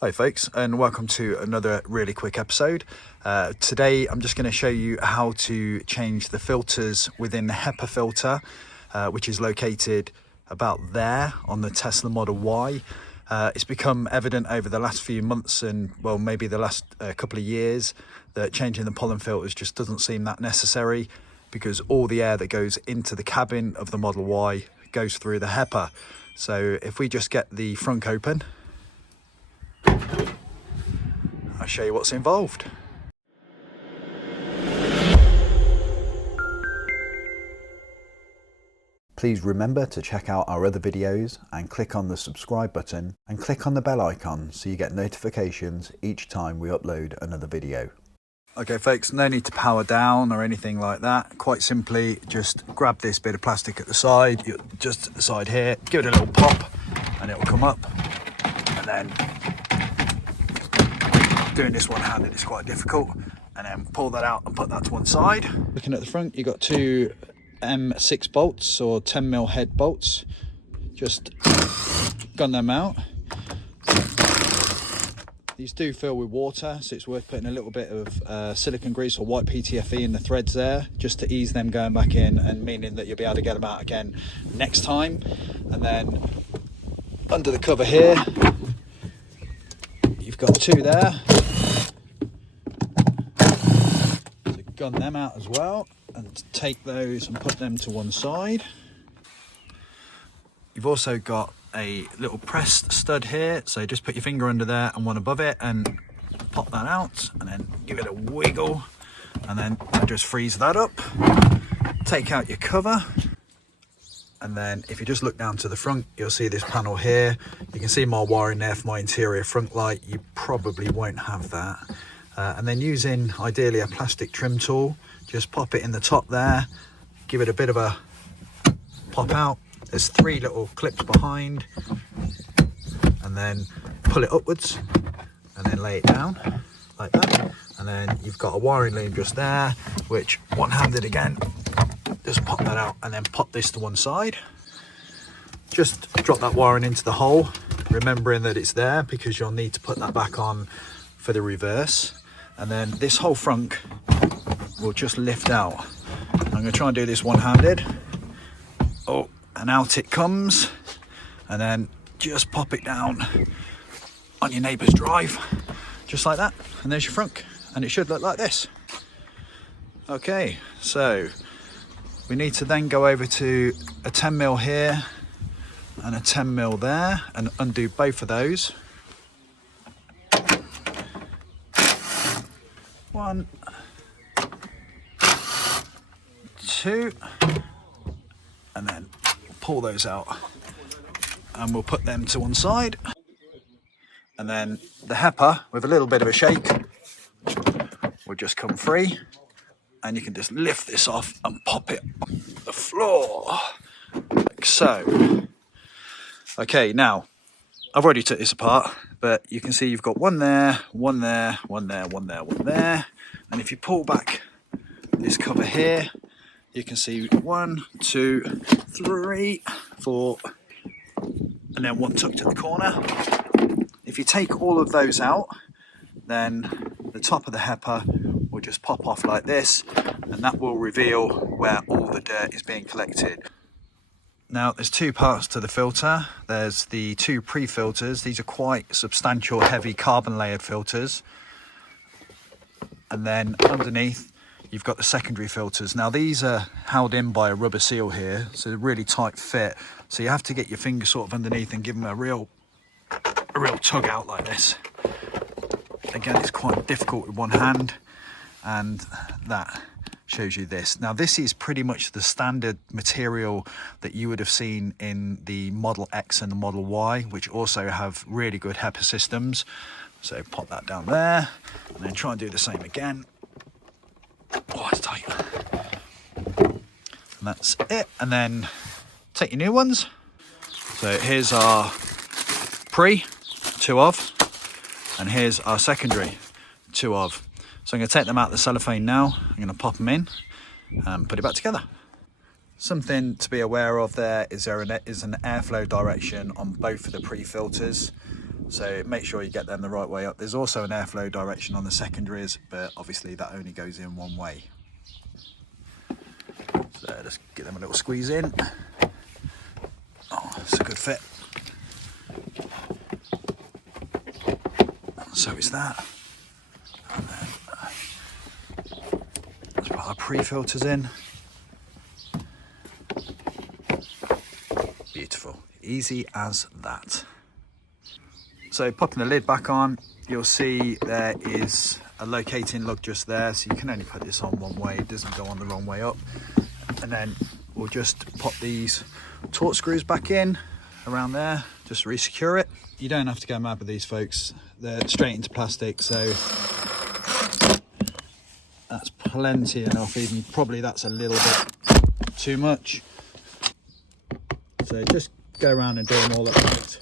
Hi folks, and welcome to another really quick episode. Today I'm just going to show you how to change the filters within the HEPA filter, which is located about there on the Tesla Model Y. It's become evident over the last few months and well maybe the last couple of years that changing the pollen filters just doesn't seem that necessary, because all the air that goes into the cabin of the Model Y goes through the HEPA. So if we just get the frunk open, I'll show you what's involved. Please remember to check out our other videos and click on the subscribe button and click on the bell icon so you get notifications each time we upload another video. Okay folks, no need to power down or anything like that. Quite simply, just grab this bit of plastic at the side, just at the side here, give it a little pop and it will come up. And then doing this one-handed is quite difficult, and then pull that out and put that to one side. Looking at the front, you've got two M6 bolts or 10mm head bolts. Just gun them out. These do fill with water, so it's worth putting a little bit of silicone grease or white PTFE in the threads there, just to ease them going back in, and meaning that you'll be able to get them out again next time. And then under the cover here, you've got two there. Gun them out as well and take those and put them to one side. You've also got a little pressed stud here, so just put your finger under there and one above it and pop that out, and then give it a wiggle, and then just freeze that up. Take out your cover, and then if you just look down to the front, you'll see this panel here. You can see my wiring there for my interior front light. You probably won't have that. And then using ideally a plastic trim tool, just pop it in the top there, give it a bit of a pop out. There's three little clips behind, and then pull it upwards and then lay it down like that. And then you've got a wiring loom just there, which one-handed again, just pop that out and then pop this to one side. Just drop that wiring into the hole, remembering that it's there because you'll need to put that back on for the reverse. And then this whole frunk will just lift out. I'm going to try and do this one-handed. Oh, and out it comes. And then just pop it down on your neighbour's drive, just like that. And there's your frunk. And it should look like this. Okay, so we need to then go over to a 10mm here and a 10mm there and undo both of those. One, two, and then pull those out, and we'll put them to one side. And then the HEPA, with a little bit of a shake, will just come free, and you can just lift this off and pop it on the floor, like so. Okay, now I've already took this apart, but you can see you've got one there, one there, one there, one there, one there. And if you pull back this cover here, you can see 1, 2, 3, 4, and then one tucked at the corner. If you take all of those out, then the top of the HEPA will just pop off like this, and that will reveal where all the dirt is being collected. Now there's two parts to the filter. There's the two pre-filters. These are quite substantial, heavy carbon layered filters. And then underneath you've got the secondary filters. Now these are held in by a rubber seal here, so they're really tight fit. So you have to get your finger sort of underneath and give them a real tug out like this. Again, it's quite difficult with one hand, and that shows you this. Now this is pretty much the standard material that you would have seen in the Model X and the Model Y, which also have really good HEPA systems. So pop that down there and then try and do the same again. Oh, it's tight. And that's it. And then take your new ones. So here's our pre, 2 of, and here's our secondary, 2 of. So I'm going to take them out of the cellophane now. I'm going to pop them in and put it back together. Something to be aware of there is an airflow direction on both of the pre-filters. So make sure you get them the right way up. There's also an airflow direction on the secondaries, but obviously that only goes in one way. So just give them a little squeeze in. Oh, it's a good fit. So it's that. And then let's put our pre-filters in. Beautiful, easy as that. So popping the lid back on, you'll see there is a locating lug just there, so you can only put this on one way, it doesn't go on the wrong way up. And then we'll just pop these taut screws back in around there, just re-secure it. You don't have to go mad with these, folks, they're straight into plastic, so that's plenty enough. Even probably that's a little bit too much, so just go around and do them all at once.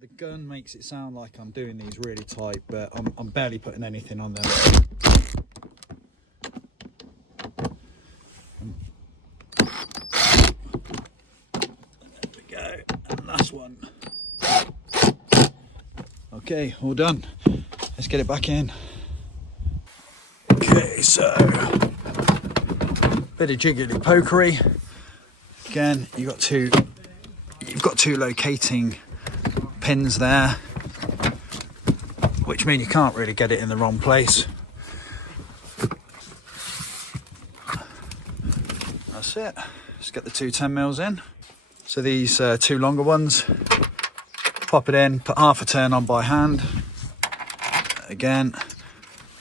The gun makes it sound like I'm doing these really tight, but I'm barely putting anything on them. There we go, and last one. Okay, all done. Let's get it back in. Okay, so bit of jiggly pokery. Again, you've got two locating pins there, which mean you can't really get it in the wrong place. That's it. Just get the two 10mm in. So these two longer ones, pop it in, put half a turn on by hand. Again,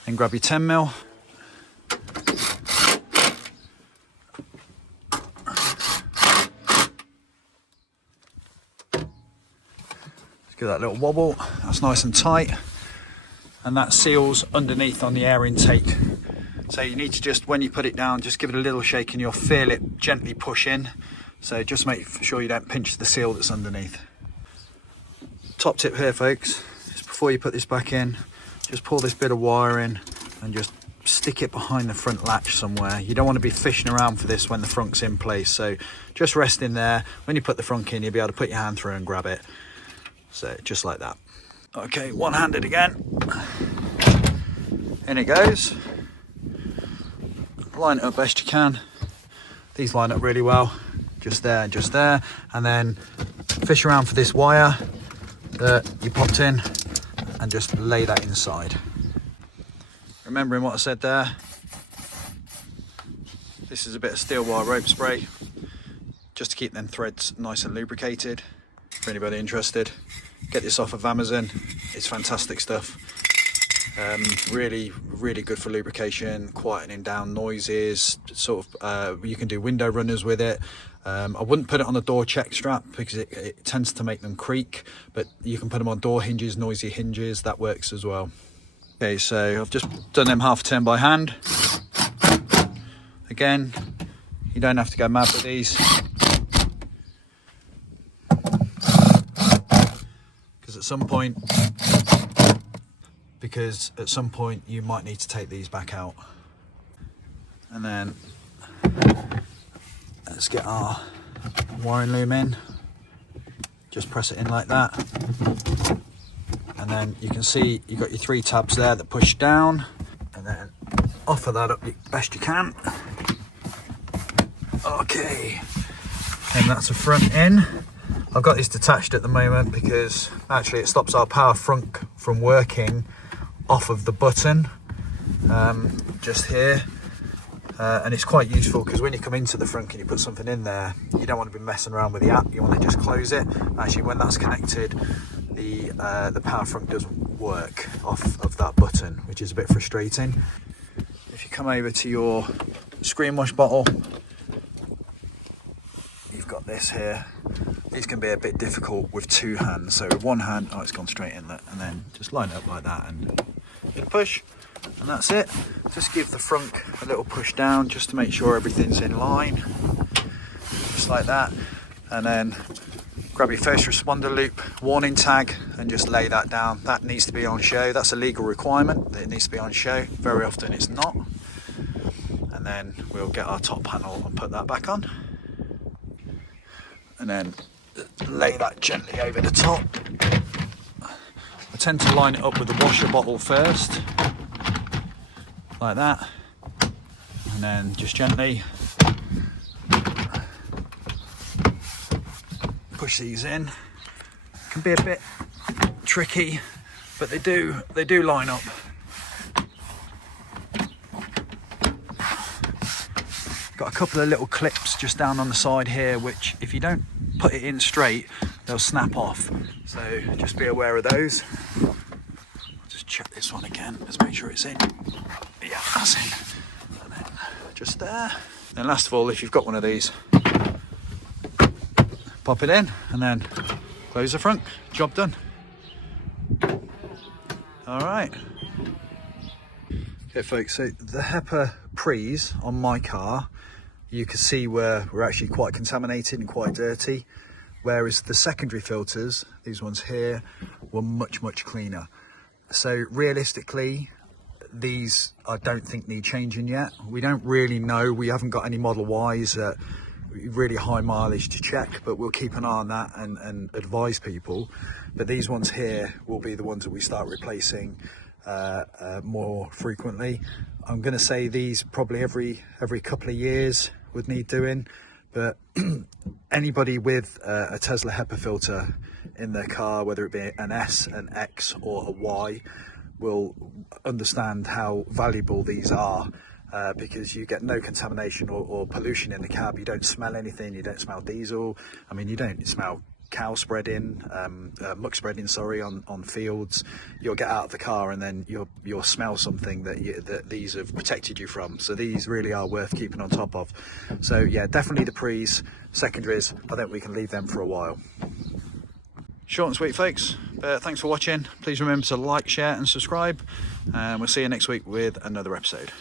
and grab your 10mm. Give that little wobble, that's nice and tight, and that seals underneath on the air intake. So you need to just, when you put it down, just give it a little shake and you'll feel it gently push in. So just make sure you don't pinch the seal that's underneath. Top tip here, folks, is before you put this back in, just pull this bit of wire in and just stick it behind the front latch somewhere. You don't want to be fishing around for this when the frunk's in place, so just rest in there. When you put the frunk in, you'll be able to put your hand through and grab it. So just like that. Okay, one-handed again. In it goes. Line it up best you can. These line up really well. Just there, and then fish around for this wire that you popped in and just lay that inside. Remembering what I said there, this is a bit of steel wire rope spray just to keep them threads nice and lubricated. For anybody interested, get this off of Amazon. It's fantastic stuff. Really good for lubrication, quietening down noises. Sort of, you can do window runners with it. I wouldn't put it on a door check strap because it tends to make them creak, but you can put them on door hinges, noisy hinges. That works as well. Okay, so I've just done them half a turn by hand. Again, you don't have to go mad with these, because at some point you might need to take these back out. And then let's get our wiring loom in. Just press it in like that, and then you can see you've got your 3 tabs there that push down, and then offer that up best you can. Okay, and that's a front in. I've got this detached at the moment because actually it stops our power frunk from working off of the button just here, and it's quite useful because when you come into the frunk and you put something in there, you don't want to be messing around with the app, you want to just close it. Actually, when that's connected, the power frunk doesn't work off of that button, which is a bit frustrating. If you come over to your screen wash bottle, you've got this here. These can be a bit difficult with 2 hands, so with one hand, oh, it's gone straight in there, and then just line it up like that and hit a push, and that's it. Just give the frunk a little push down just to make sure everything's in line, just like that, and then grab your first responder loop warning tag and just lay that down. That needs to be on show. That's a legal requirement that it needs to be on show. Very often it's not. And then we'll get our top panel and put that back on. And then lay that gently over the top. I tend to line it up with the washer bottle first, like that, and then just gently push these in. It can be a bit tricky, but they do line up. Got a couple of little clips just down on the side here, which if you don't put it in straight, they'll snap off. So just be aware of those. I'll just check this one again, let's make sure it's in. Yeah, that's in. And then just there. And last of all, if you've got one of these, pop it in and then close the frunk. Job done. All right. Okay folks, so the HEPA pre's on my car, you can see where we're actually quite contaminated and quite dirty, whereas the secondary filters, these ones here, were much cleaner. So realistically, these I don't think need changing yet. We don't really know, we haven't got any Model Ys at really high mileage to check, but we'll keep an eye on that and advise people. But these ones here will be the ones that we start replacing more frequently. I'm going to say these probably every couple of years would need doing, but anybody with a Tesla HEPA filter in their car, whether it be an S, an X or a Y, will understand how valuable these are, because you get no contamination or pollution in the cab. You don't smell anything, you don't smell diesel. I mean, you don't smell cow spreading, muck spreading, sorry, on fields. You'll get out of the car and then you'll smell something that these have protected you from. So these really are worth keeping on top of. So yeah, definitely the pre's. Secondaries, I think we can leave them for a while. Short and sweet folks, thanks for watching. Please remember to like, share and subscribe, and we'll see you next week with another episode.